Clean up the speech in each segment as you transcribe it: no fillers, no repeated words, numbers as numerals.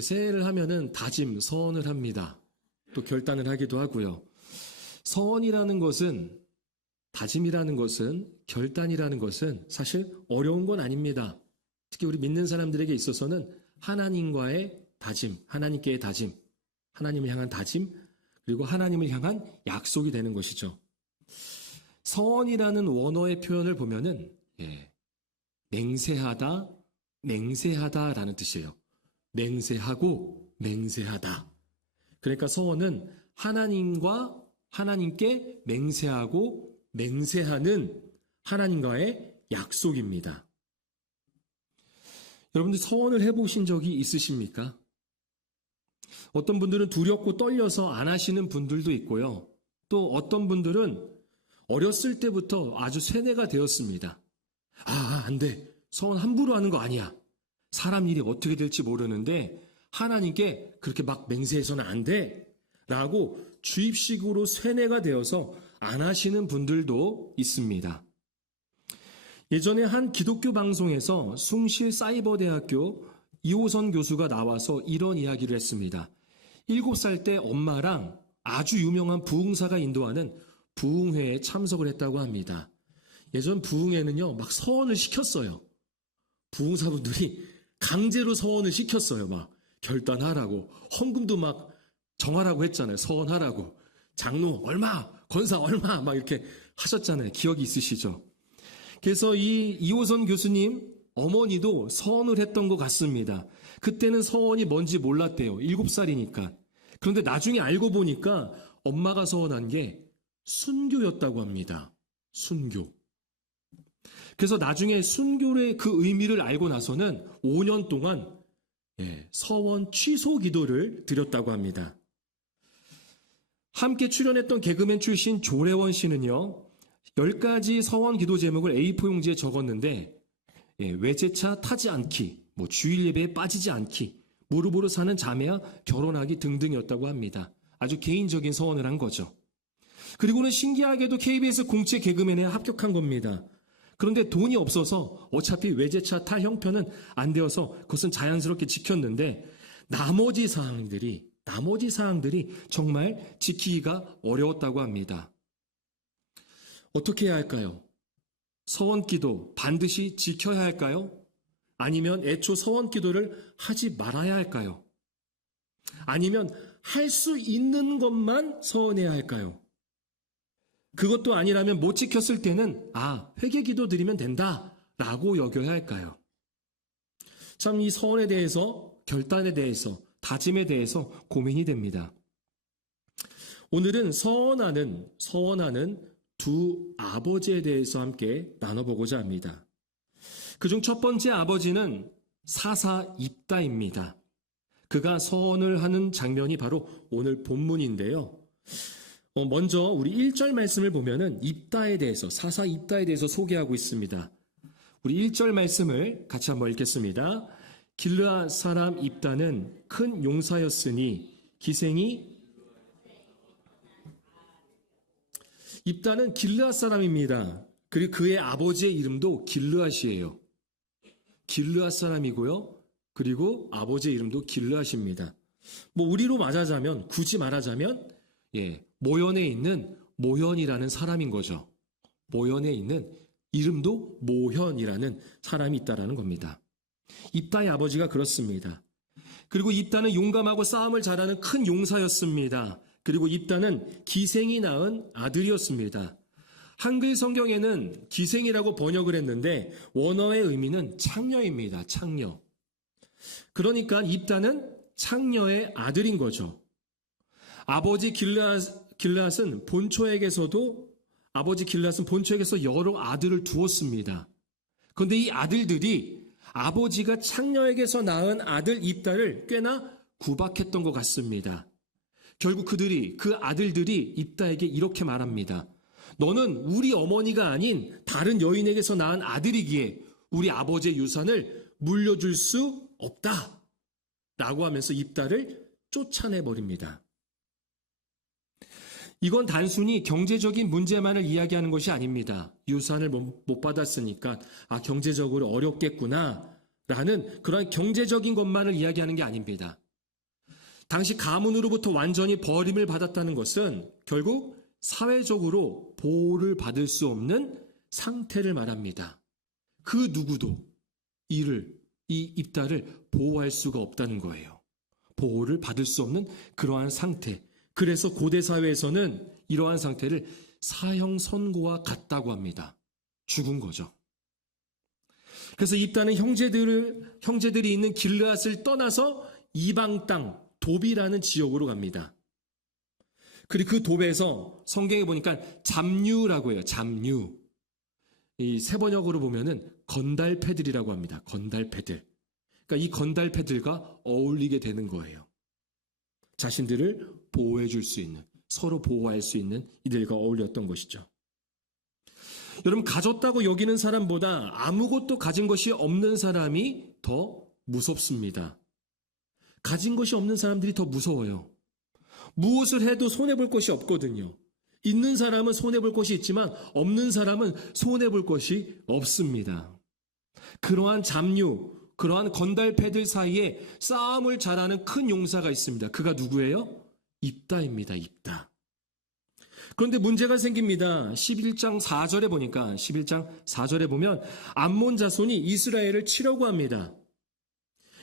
새해를 하면은 다짐, 서원을 합니다. 또 결단을 하기도 하고요. 서원이라는 것은, 다짐이라는 것은, 결단이라는 것은 사실 어려운 건 아닙니다. 특히 우리 믿는 사람들에게 있어서는 하나님과의 다짐, 하나님께의 다짐, 하나님을 향한 다짐, 그리고 하나님을 향한 약속이 되는 것이죠. 서원이라는 원어의 표현을 보면은 맹세하다, 맹세하다라는 뜻이에요. 맹세하고 맹세하다. 그러니까 서원은 하나님께 맹세하고 맹세하는 하나님과의 약속입니다. 여러분들 서원을 해보신 적이 있으십니까? 어떤 분들은 두렵고 떨려서 안 하시는 분들도 있고요. 또 어떤 분들은 어렸을 때부터 아주 세뇌가 되었습니다. 안 돼. 서원 함부로 하는 거 아니야. 사람 일이 어떻게 될지 모르는데 하나님께 그렇게 막 맹세해서는 안 돼. 라고 주입식으로 세뇌가 되어서 안 하시는 분들도 있습니다. 예전에 한 기독교 방송에서 숭실사이버대학교 이호선 교수가 나와서 이런 이야기를 했습니다. 7살 때 엄마랑 아주 유명한 부흥사가 인도하는 부흥회에 참석을 했다고 합니다. 예전 부흥회는요, 막 서원을 시켰어요. 부흥사분들이 강제로 서원을 시켰어요. 막 결단하라고. 헌금도 막 정하라고 했잖아요. 서원하라고. 장로 얼마, 권사 얼마 막 이렇게 하셨잖아요. 기억이 있으시죠? 그래서 이 이호선 교수님 어머니도 서원을 했던 것 같습니다. 그때는 서원이 뭔지 몰랐대요. 7살이니까. 그런데 나중에 알고 보니까 엄마가 서원한 게 순교였다고 합니다. 순교. 그래서 나중에 순교의 그 의미를 알고 나서는 5년 동안 서원 취소 기도를 드렸다고 합니다. 함께 출연했던 개그맨 출신 조래원 씨는요, 10가지 서원 기도 제목을 A4 용지에 적었는데, 외제차 타지 않기, 주일 예배에 빠지지 않기, 무릎으로 사는 자매와 결혼하기 등등이었다고 합니다. 아주 개인적인 서원을 한 거죠. 그리고는 신기하게도 KBS 공채 개그맨에 합격한 겁니다. 그런데 돈이 없어서 어차피 외제차 탈 형편은 안 되어서 그것은 자연스럽게 지켰는데 나머지 사항들이 정말 지키기가 어려웠다고 합니다. 어떻게 해야 할까요? 서원기도 반드시 지켜야 할까요? 아니면 애초 서원기도를 하지 말아야 할까요? 아니면 할 수 있는 것만 서원해야 할까요? 그것도 아니라면 못 지켰을 때는 회개기도 드리면 된다라고 여겨야 할까요? 참 이 서원에 대해서, 결단에 대해서, 다짐에 대해서 고민이 됩니다. 오늘은 서원하는 두 아버지에 대해서 함께 나눠보고자 합니다. 그중 첫 번째 아버지는 사사 입다입니다. 그가 서원을 하는 장면이 바로 오늘 본문인데요. 먼저 우리 1절 말씀을 보면은 사사 입다에 대해서 소개하고 있습니다. 우리 1절 말씀을 같이 한번 읽겠습니다. 길르앗 사람 입다는 큰 용사였으니 입다는 길르앗 사람입니다. 그리고 그의 아버지의 이름도 길르앗이에요. 길르앗 사람이고요. 그리고 아버지의 이름도 길르앗입니다. 우리로 굳이 말하자면 모현에 있는 모현이라는 사람인 거죠. 모현에 있는 이름도 모현이라는 사람이 있다라는 겁니다. 입다의 아버지가 그렇습니다. 그리고 입다는 용감하고 싸움을 잘하는 큰 용사였습니다. 그리고 입다는 기생이 낳은 아들이었습니다. 한글 성경에는 기생이라고 번역을 했는데 원어의 의미는 창녀입니다. 창녀. 그러니까 입다는 창녀의 아들인 거죠. 아버지 길르앗은 본초에게서 여러 아들을 두었습니다. 그런데 이 아들들이 아버지가 창녀에게서 낳은 아들 입다를 꽤나 구박했던 것 같습니다. 결국 그 아들들이 입다에게 이렇게 말합니다. 너는 우리 어머니가 아닌 다른 여인에게서 낳은 아들이기에 우리 아버지의 유산을 물려줄 수 없다. 라고 하면서 입다를 쫓아내버립니다. 이건 단순히 경제적인 문제만을 이야기하는 것이 아닙니다. 유산을 못 받았으니까 경제적으로 어렵겠구나 라는 그러한 경제적인 것만을 이야기하는 게 아닙니다. 당시 가문으로부터 완전히 버림을 받았다는 것은 결국 사회적으로 보호를 받을 수 없는 상태를 말합니다. 그 누구도 이 입다를 보호할 수가 없다는 거예요. 보호를 받을 수 없는 그러한 상태. 그래서 고대 사회에서는 이러한 상태를 사형 선고와 같다고 합니다. 죽은 거죠. 그래서 입다는 형제들이 있는 길르앗을 떠나서 이방 땅 돕이라는 지역으로 갑니다. 그리고 그 돕에서 성경에 보니까 잡류라고 해요. 잡류. 이 세번역으로 보면은 건달패들이라고 합니다. 건달패들. 그러니까 이 건달패들과 어울리게 되는 거예요. 자신들을 보호해 줄 수 있는, 서로 보호할 수 있는 이들과 어울렸던 것이죠. 여러분, 가졌다고 여기는 사람보다 아무것도 가진 것이 없는 사람이 더 무섭습니다. 가진 것이 없는 사람들이 더 무서워요. 무엇을 해도 손해볼 것이 없거든요. 있는 사람은 손해볼 것이 있지만 없는 사람은 손해볼 것이 없습니다. 그러한 잡류, 그러한 건달패들 사이에 싸움을 잘하는 큰 용사가 있습니다. 그가 누구예요? 입다입니다. 입다. 그런데 문제가 생깁니다. 11장 4절에 보면 암몬 자손이 이스라엘을 치려고 합니다.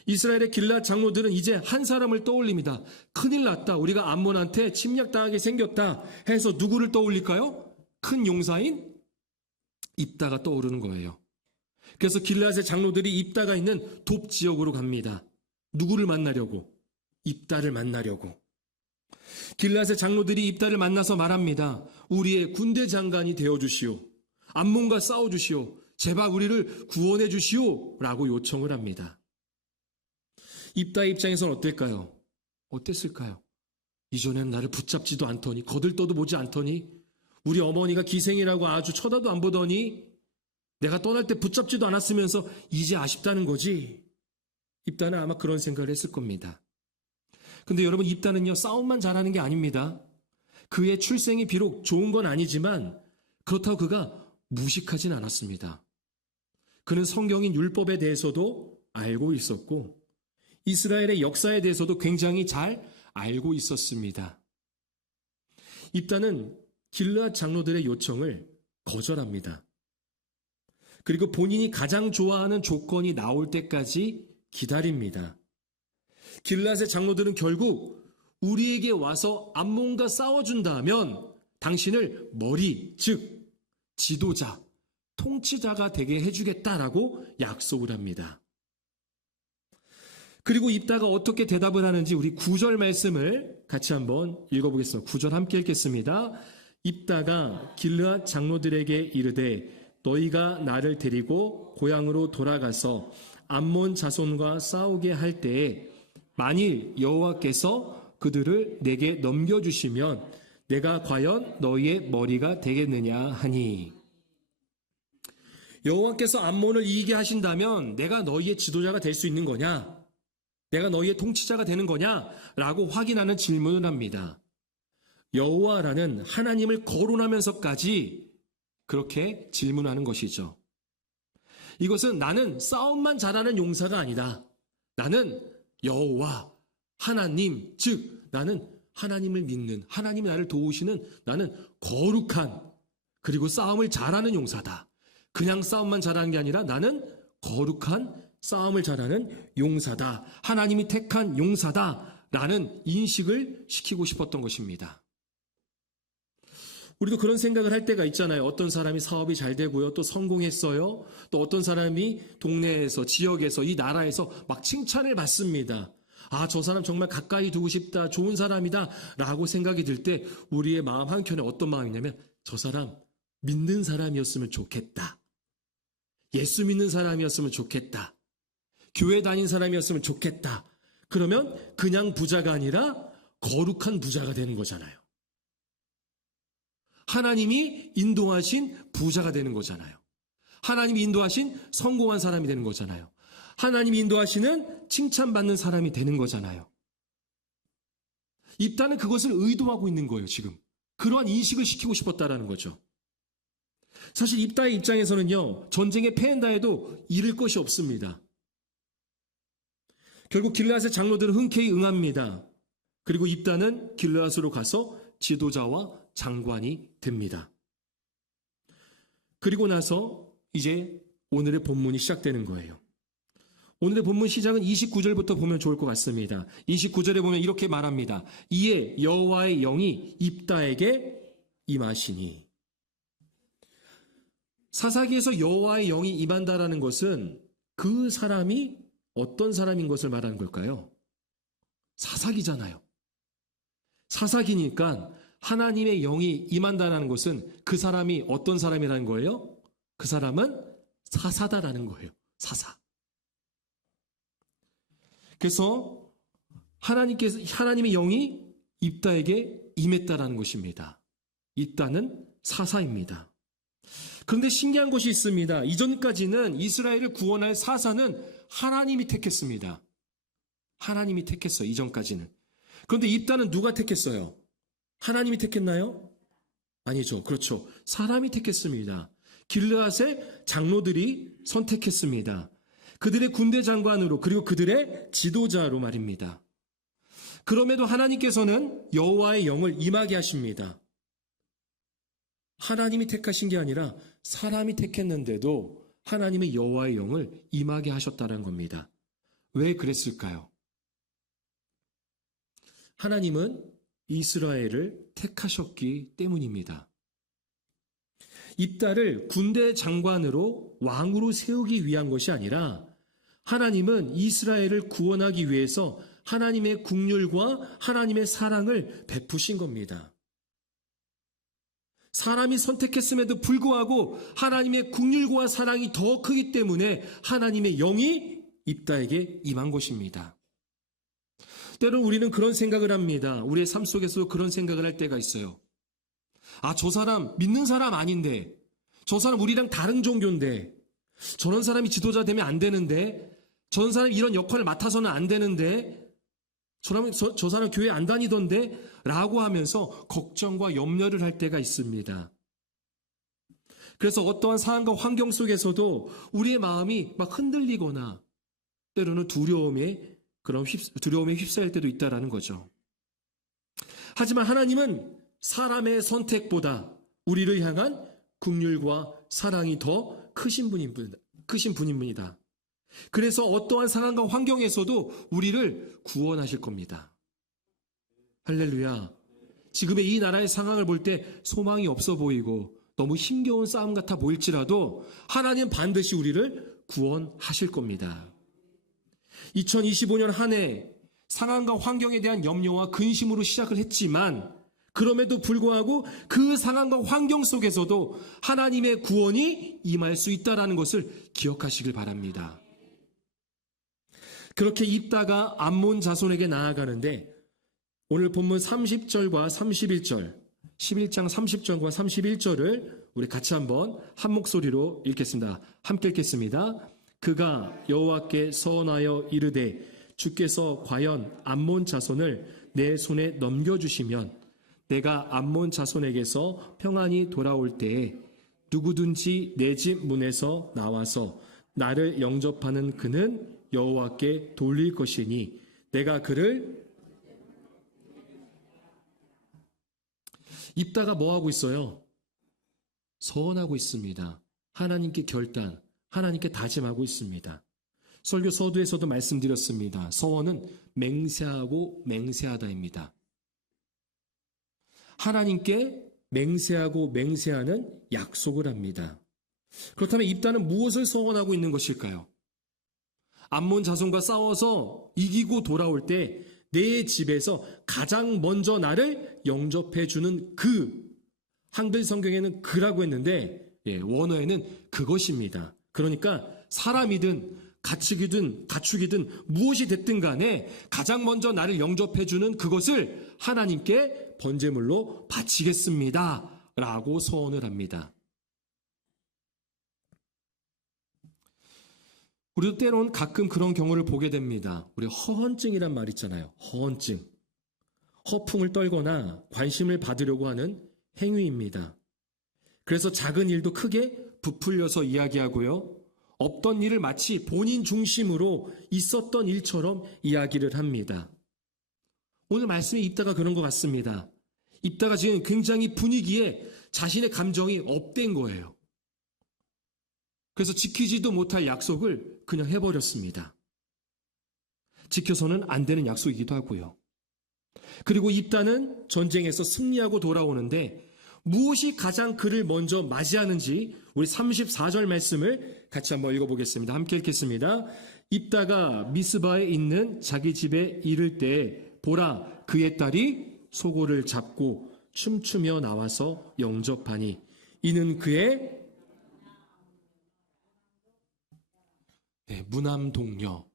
이스라엘의 길앗 장로들은 이제 한 사람을 떠올립니다. 큰일 났다. 우리가 암몬한테 침략당하게 생겼다 해서 누구를 떠올릴까요? 큰 용사인 입다가 떠오르는 거예요. 그래서 길앗의 장로들이 입다가 있는 돕 지역으로 갑니다. 누구를 만나려고? 입다를 만나려고. 길앗의 장로들이 입다를 만나서 말합니다. 우리의 군대 장관이 되어주시오. 암몬과 싸워주시오. 제발 우리를 구원해 주시오. 라고 요청을 합니다. 입다의 입장에서는 어떨까요? 어땠을까요? 이전에는 나를 붙잡지도 않더니, 거들떠도 보지 않더니, 우리 어머니가 기생이라고 아주 쳐다도 안 보더니, 내가 떠날 때 붙잡지도 않았으면서 이제 아쉽다는 거지. 입다는 아마 그런 생각을 했을 겁니다. 근데 여러분, 입다는요, 싸움만 잘하는 게 아닙니다. 그의 출생이 비록 좋은 건 아니지만 그렇다고 그가 무식하진 않았습니다. 그는 성경인 율법에 대해서도 알고 있었고 이스라엘의 역사에 대해서도 굉장히 잘 알고 있었습니다. 입다는 길르앗 장로들의 요청을 거절합니다. 그리고 본인이 가장 좋아하는 조건이 나올 때까지 기다립니다. 길르앗의 장로들은 결국 우리에게 와서 암몬과 싸워준다면 당신을 머리, 즉 지도자, 통치자가 되게 해주겠다라고 약속을 합니다. 그리고 입다가 어떻게 대답을 하는지 우리 9절 말씀을 같이 한번 읽어보겠습니다. 9절 함께 읽겠습니다. 입다가 길르앗 장로들에게 이르되 너희가 나를 데리고 고향으로 돌아가서 암몬 자손과 싸우게 할 때에 만일 여호와께서 그들을 내게 넘겨주시면 내가 과연 너희의 머리가 되겠느냐 하니 여호와께서 암몬을 이기게 하신다면 내가 너희의 지도자가 될 수 있는 거냐? 내가 너희의 통치자가 되는 거냐? 라고 확인하는 질문을 합니다. 여호와라는 하나님을 거론하면서까지 그렇게 질문하는 것이죠. 이것은 나는 싸움만 잘하는 용사가 아니다. 나는 여호와, 하나님, 즉 나는 하나님을 믿는, 하나님이 나를 도우시는 나는 거룩한 그리고 싸움을 잘하는 용사다. 그냥 싸움만 잘하는 게 아니라 나는 거룩한 싸움을 잘하는 용사다. 하나님이 택한 용사다. 라는 인식을 시키고 싶었던 것입니다. 우리도 그런 생각을 할 때가 있잖아요. 어떤 사람이 사업이 잘 되고요. 또 성공했어요. 또 어떤 사람이 동네에서, 지역에서, 이 나라에서 막 칭찬을 받습니다. 아, 저 사람 정말 가까이 두고 싶다. 좋은 사람이다. 라고 생각이 들 때 우리의 마음 한켠에 어떤 마음이냐면 저 사람 믿는 사람이었으면 좋겠다. 예수 믿는 사람이었으면 좋겠다. 교회 다닌 사람이었으면 좋겠다. 그러면 그냥 부자가 아니라 거룩한 부자가 되는 거잖아요. 하나님이 인도하신 부자가 되는 거잖아요. 하나님이 인도하신 성공한 사람이 되는 거잖아요. 하나님이 인도하시는 칭찬받는 사람이 되는 거잖아요. 입다는 그것을 의도하고 있는 거예요, 지금. 그러한 인식을 시키고 싶었다라는 거죠. 사실 입다의 입장에서는요, 전쟁에 패한다 해도 잃을 것이 없습니다. 결국 길르앗의 장로들은 흔쾌히 응합니다. 그리고 입다는 길르앗으로 가서 지도자와 장관이 됩니다. 그리고 나서 이제 오늘의 본문이 시작되는 거예요. 오늘의 본문 시작은 29절부터 보면 좋을 것 같습니다. 29절에 보면 이렇게 말합니다. 이에 여호와의 영이 입다에게 임하시니. 사사기에서 여호와의 영이 임한다라는 것은 그 사람이 어떤 사람인 것을 말하는 걸까요? 사사기잖아요. 사사기니까 하나님의 영이 임한다라는 것은 그 사람이 어떤 사람이라는 거예요? 그 사람은 사사다라는 거예요. 사사. 그래서 하나님의 영이 입다에게 임했다라는 것입니다. 입다는 사사입니다. 그런데 신기한 것이 있습니다. 이전까지는 이스라엘을 구원할 사사는 하나님이 택했습니다. 하나님이 택했어요. 이전까지는. 그런데 입다는 누가 택했어요? 하나님이 택했나요? 아니죠. 그렇죠. 사람이 택했습니다. 길르앗의 장로들이 선택했습니다. 그들의 군대 장관으로 그리고 그들의 지도자로 말입니다. 그럼에도 하나님께서는 여호와의 영을 임하게 하십니다. 하나님이 택하신 게 아니라 사람이 택했는데도 하나님의 여호와의 영을 임하게 하셨다는 겁니다. 왜 그랬을까요? 하나님은 이스라엘을 택하셨기 때문입니다. 입다를 군대 장관으로 왕으로 세우기 위한 것이 아니라 하나님은 이스라엘을 구원하기 위해서 하나님의 긍휼과 하나님의 사랑을 베푸신 겁니다. 사람이 선택했음에도 불구하고 하나님의 긍휼과 사랑이 더 크기 때문에 하나님의 영이 입다에게 임한 것입니다. 때론 우리는 그런 생각을 합니다. 우리의 삶 속에서도 그런 생각을 할 때가 있어요. 아, 저 사람 믿는 사람 아닌데, 저 사람 우리랑 다른 종교인데, 저런 사람이 지도자 되면 안 되는데, 저런 사람이 이런 역할을 맡아서는 안 되는데, 저 사람 교회 안 다니던데 라고 하면서 걱정과 염려를 할 때가 있습니다. 그래서 어떠한 상황과 환경 속에서도 우리의 마음이 막 흔들리거나 때로는 두려움에 휩싸일 때도 있다라는 거죠. 하지만 하나님은 사람의 선택보다 우리를 향한 긍휼과 사랑이 더 크신 분입니다. 그래서 어떠한 상황과 환경에서도 우리를 구원하실 겁니다. 할렐루야. 지금의 이 나라의 상황을 볼 때 소망이 없어 보이고 너무 힘겨운 싸움 같아 보일지라도 하나님 반드시 우리를 구원하실 겁니다. 2025년 한 해 상황과 환경에 대한 염려와 근심으로 시작을 했지만 그럼에도 불구하고 그 상황과 환경 속에서도 하나님의 구원이 임할 수 있다는 것을 기억하시길 바랍니다. 그렇게 입다가 암몬 자손에게 나아가는데 오늘 본문 30절과 31절, 11장 30절과 31절을 우리 같이 한번 한 목소리로 읽겠습니다. 함께 읽겠습니다. 그가 여호와께 서원하여 이르되 주께서 과연 암몬 자손을 내 손에 넘겨주시면 내가 암몬 자손에게서 평안히 돌아올 때에 누구든지 내 집 문에서 나와서 나를 영접하는 그는 여호와께 돌릴 것이니 내가 그를. 입다가 뭐하고 있어요? 서원하고 있습니다. 하나님께 결단, 하나님께 다짐하고 있습니다. 설교 서두에서도 말씀드렸습니다. 서원은 맹세하고 맹세하다입니다. 하나님께 맹세하고 맹세하는 약속을 합니다. 그렇다면 입다는 무엇을 서원하고 있는 것일까요? 암몬 자손과 싸워서 이기고 돌아올 때 내 집에서 가장 먼저 나를 영접해 주는 그, 한글 성경에는 그라고 했는데 원어에는 그것입니다. 그러니까 사람이든 가축이든 무엇이 됐든 간에 가장 먼저 나를 영접해 주는 그것을 하나님께 번제물로 바치겠습니다 라고 서원을 합니다. 우리도 때론 가끔 그런 경우를 보게 됩니다. 우리 허언증이란 말 있잖아요. 허언증. 허풍을 떨거나 관심을 받으려고 하는 행위입니다. 그래서 작은 일도 크게 부풀려서 이야기하고요. 없던 일을 마치 본인 중심으로 있었던 일처럼 이야기를 합니다. 오늘 말씀에 입다가 그런 것 같습니다. 입다가 지금 굉장히 분위기에 자신의 감정이 업된 거예요. 그래서 지키지도 못할 약속을 그냥 해버렸습니다. 지켜서는 안 되는 약속이기도 하고요. 그리고 입다는 전쟁에서 승리하고 돌아오는데 무엇이 가장 그를 먼저 맞이하는지 우리 34절 말씀을 같이 한번 읽어보겠습니다. 함께 읽겠습니다. 입다가 미스바에 있는 자기 집에 이를 때 보라 그의 딸이 소고를 잡고 춤추며 나와서 영접하니 이는 그의 무남 동료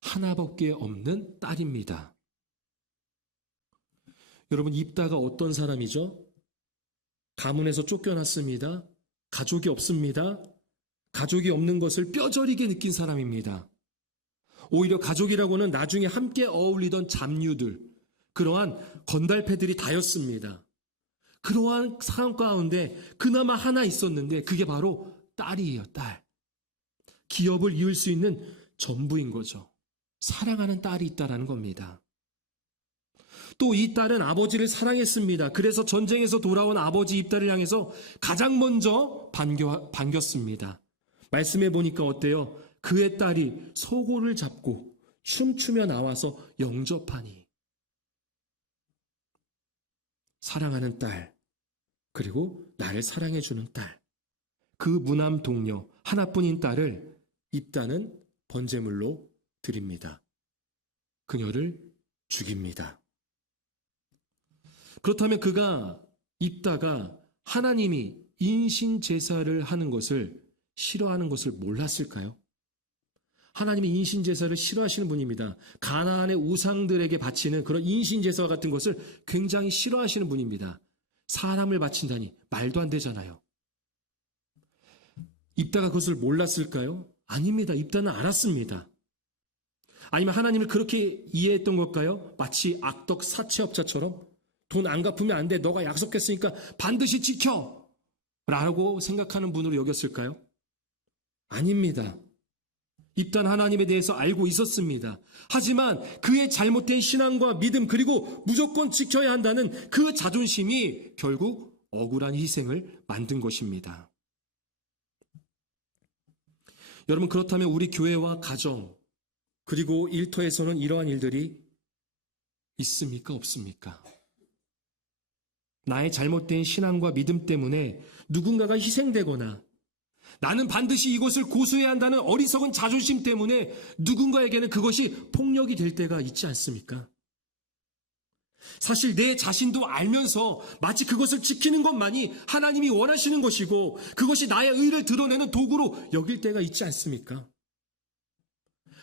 하나밖에 없는 딸입니다. 여러분 입다가 어떤 사람이죠? 가문에서 쫓겨났습니다. 가족이 없습니다. 가족이 없는 것을 뼈저리게 느낀 사람입니다. 오히려 가족이라고는 나중에 함께 어울리던 잡류들, 그러한 건달패들이 다였습니다. 그러한 상황 가운데 그나마 하나 있었는데 그게 바로 딸이에요, 딸. 기업을 이을 수 있는 전부인 거죠. 사랑하는 딸이 있다라는 겁니다. 또 이 딸은 아버지를 사랑했습니다. 그래서 전쟁에서 돌아온 아버지 입다를 향해서 가장 먼저 반겼습니다. 말씀해 보니까 어때요? 그의 딸이 소고를 잡고 춤추며 나와서 영접하니. 사랑하는 딸, 그리고 나를 사랑해주는 딸. 그 무남 동료 하나뿐인 딸을 입다는 번제물로 드립니다. 그녀를 죽입니다. 그렇다면 그가 입다가 하나님이 인신 제사를 하는 것을 싫어하는 것을 몰랐을까요? 하나님이 인신 제사를 싫어하시는 분입니다. 가나안의 우상들에게 바치는 그런 인신 제사와 같은 것을 굉장히 싫어하시는 분입니다. 사람을 바친다니 말도 안 되잖아요. 입다가 그것을 몰랐을까요? 아닙니다. 입다는 알았습니다. 아니면 하나님을 그렇게 이해했던 걸까요? 마치 악덕 사채업자처럼 돈 안 갚으면 안 돼. 너가 약속했으니까 반드시 지켜. 라고 생각하는 분으로 여겼을까요? 아닙니다. 입단 하나님에 대해서 알고 있었습니다. 하지만 그의 잘못된 신앙과 믿음 그리고 무조건 지켜야 한다는 그 자존심이 결국 억울한 희생을 만든 것입니다. 여러분 그렇다면 우리 교회와 가정 그리고 일터에서는 이러한 일들이 있습니까? 없습니까? 나의 잘못된 신앙과 믿음 때문에 누군가가 희생되거나 나는 반드시 이것을 고수해야 한다는 어리석은 자존심 때문에 누군가에게는 그것이 폭력이 될 때가 있지 않습니까? 사실 내 자신도 알면서 마치 그것을 지키는 것만이 하나님이 원하시는 것이고 그것이 나의 의를 드러내는 도구로 여길 때가 있지 않습니까?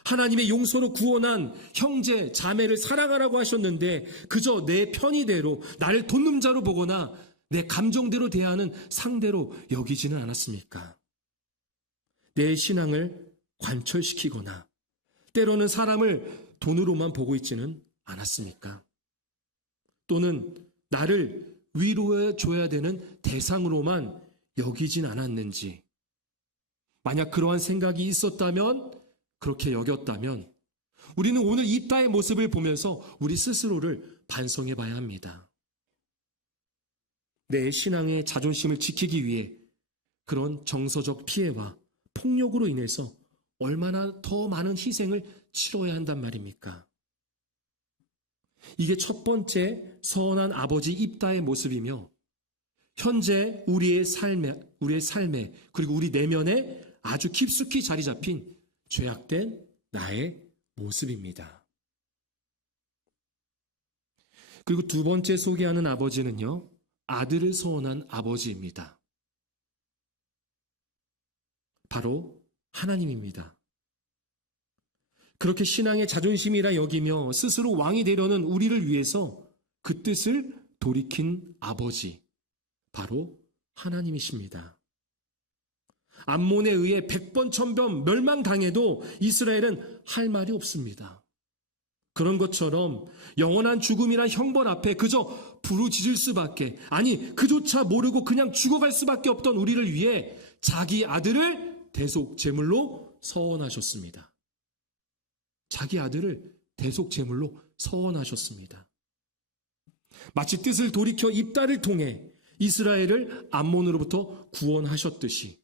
하나님의 용서로 구원한 형제, 자매를 사랑하라고 하셨는데 그저 내 편의대로 나를 돕는 자로 보거나 내 감정대로 대하는 상대로 여기지는 않았습니까? 내 신앙을 관철시키거나 때로는 사람을 돈으로만 보고 있지는 않았습니까? 또는 나를 위로해 줘야 되는 대상으로만 여기진 않았는지 만약 그러한 생각이 있었다면 그렇게 여겼다면 우리는 오늘 입다의 모습을 보면서 우리 스스로를 반성해 봐야 합니다. 내 신앙의 자존심을 지키기 위해 그런 정서적 피해와 폭력으로 인해서 얼마나 더 많은 희생을 치러야 한단 말입니까? 이게 첫 번째 선한 아버지 입다의 모습이며 현재 우리의 삶에 그리고 우리 내면에 아주 깊숙이 자리 잡힌 죄악된 나의 모습입니다. 그리고 두 번째 소개하는 아버지는요, 아들을 소원한 아버지입니다. 바로 하나님입니다. 그렇게 신앙의 자존심이라 여기며 스스로 왕이 되려는 우리를 위해서 그 뜻을 돌이킨 아버지, 바로 하나님이십니다. 암몬에 의해 100번 1000번 멸망당해도 이스라엘은 할 말이 없습니다. 그런 것처럼 영원한 죽음이란 형벌 앞에 그저 부르짖을 수밖에, 아니 그조차 모르고 그냥 죽어갈 수밖에 없던 우리를 위해 자기 아들을 대속 제물로 서원하셨습니다. 자기 아들을 대속 제물로 서원하셨습니다. 마치 뜻을 돌이켜 입다를 통해 이스라엘을 암몬으로부터 구원하셨듯이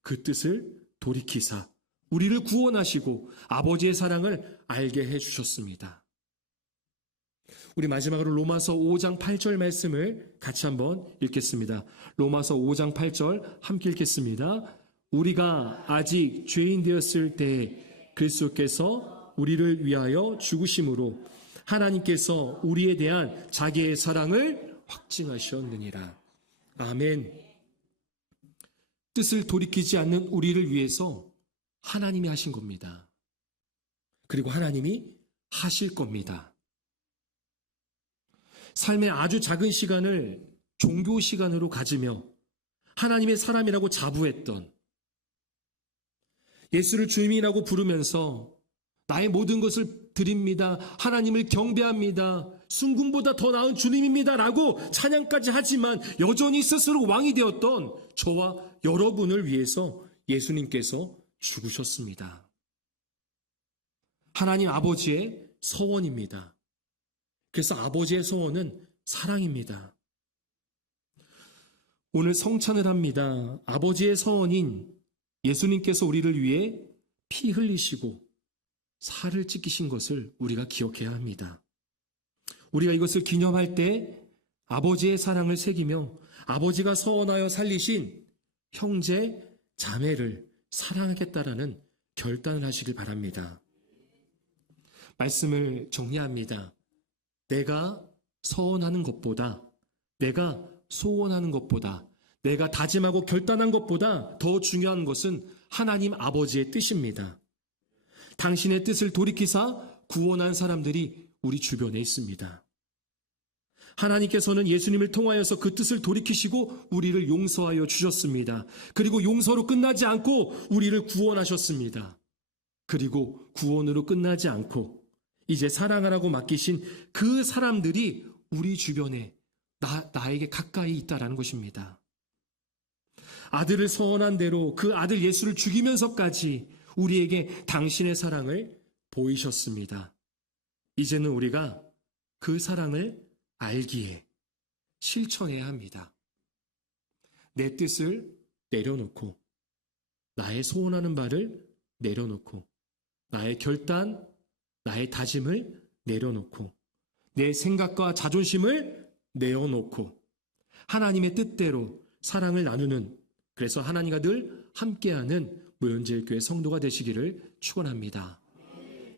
그 뜻을 돌이키사 우리를 구원하시고 아버지의 사랑을 알게 해주셨습니다. 우리 마지막으로 로마서 5장 8절 말씀을 같이 한번 읽겠습니다. 로마서 5장 8절 함께 읽겠습니다. 우리가 아직 죄인 되었을 때 그리스도께서 우리를 위하여 죽으심으로 하나님께서 우리에 대한 자기의 사랑을 확증하셨느니라. 아멘. 뜻을 돌이키지 않는 우리를 위해서 하나님이 하신 겁니다. 그리고 하나님이 하실 겁니다. 삶의 아주 작은 시간을 종교 시간으로 가지며 하나님의 사람이라고 자부했던, 예수를 주님이라고 부르면서 나의 모든 것을 드립니다, 하나님을 경배합니다, 순금보다 더 나은 주님입니다 라고 찬양까지 하지만 여전히 스스로 왕이 되었던 저와 여러분을 위해서 예수님께서 죽으셨습니다. 하나님 아버지의 서원입니다. 그래서 아버지의 서원은 사랑입니다. 오늘 성찬을 합니다. 아버지의 서원인 예수님께서 우리를 위해 피 흘리시고 살을 찢기신 것을 우리가 기억해야 합니다. 우리가 이것을 기념할 때 아버지의 사랑을 새기며 아버지가 서원하여 살리신 형제, 자매를 사랑하겠다라는 결단을 하시길 바랍니다. 말씀을 정리합니다. 내가 서원하는 것보다, 내가 소원하는 것보다, 내가 다짐하고 결단한 것보다 더 중요한 것은 하나님 아버지의 뜻입니다. 당신의 뜻을 돌이키사 구원한 사람들이 우리 주변에 있습니다. 하나님께서는 예수님을 통하여서 그 뜻을 돌이키시고 우리를 용서하여 주셨습니다. 그리고 용서로 끝나지 않고 우리를 구원하셨습니다. 그리고 구원으로 끝나지 않고 이제 사랑하라고 맡기신 그 사람들이 우리 주변에 나에게 가까이 있다라는 것입니다. 아들을 서원한 대로 그 아들 예수를 죽이면서까지 우리에게 당신의 사랑을 보이셨습니다. 이제는 우리가 그 사랑을 알기에 실천해야 합니다. 내 뜻을 내려놓고 나의 소원하는 바를 내려놓고 나의 결단, 나의 다짐을 내려놓고 내 생각과 자존심을 내어놓고 하나님의 뜻대로 사랑을 나누는, 그래서 하나님과 늘 함께하는 모현제일교회 성도가 되시기를 축원합니다.